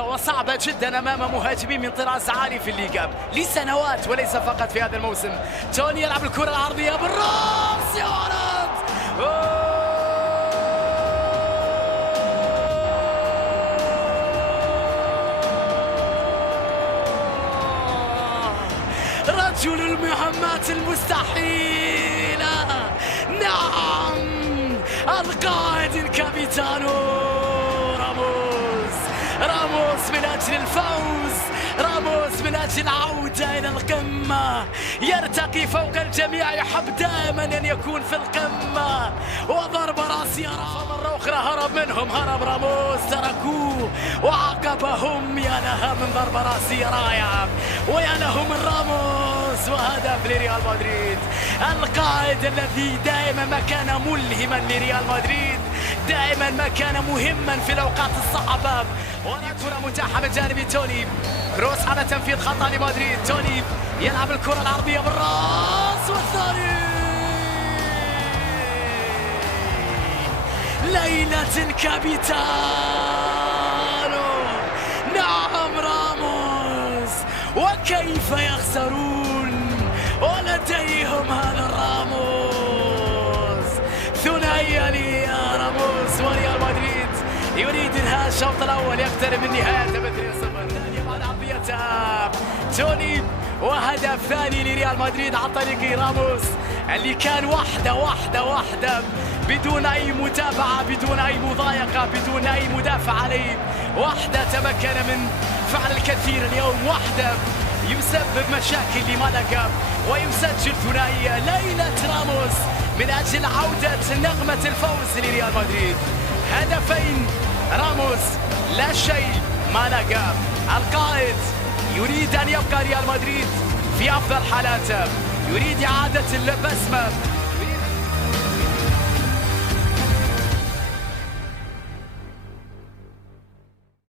وصعبة جدا أمام مهاجمين من طراز عالي في الليغا لسنوات وليس فقط في هذا الموسم. توني يلعب الكرة العرضية بالراس يا ولد. رجل المهمات المستحيلة، نعم، القائد الكابيتانو راموس من أجل الفوز، راموس من أجل العودة إلى القمة، يرتقي فوق الجميع، يحب دائما أن يكون في القمة. وضرب راسية مرة أخرى هرب منهم، هرب راموس، تركوه وعاقبهم. يا لها من ضربة راسية رائعة ويا له من راموس، وهدف لريال مدريد. القائد الذي دائما ما كان ملهما لريال مدريد، دائما ما كان مهما في الأوقات الصعبة. والكرة متاحة من جانب توني، كروس على تنفيذ خطأ لمدريد. توني يلعب الكرة العرضية بالراس والثاني. ليلة الكابيتانو، نعم راموس، وكيف يخسرون ولديهم هذا راموس. ثنائية لراموس وريال مدريد يريد انهاء الشوط الاول، يقترب من نهاية 3-0. ثانية بعد عرضية توني، وهدف ثاني لريال مدريد عن طريق راموس اللي كان واحدة بدون اي متابعة، بدون اي مضايقة، بدون اي مدافع عليه. واحدة تمكن من فعل الكثير اليوم، واحدة يسبب مشاكل لمالاغا ويسجل ثنائية. ليلة راموس من اجل عودة نغمة الفوز لريال مدريد. هدفين راموس، لا شيء مالاغا. القائد يريد ان يبقى ريال مدريد في افضل حالاته، يريد اعادة البسمة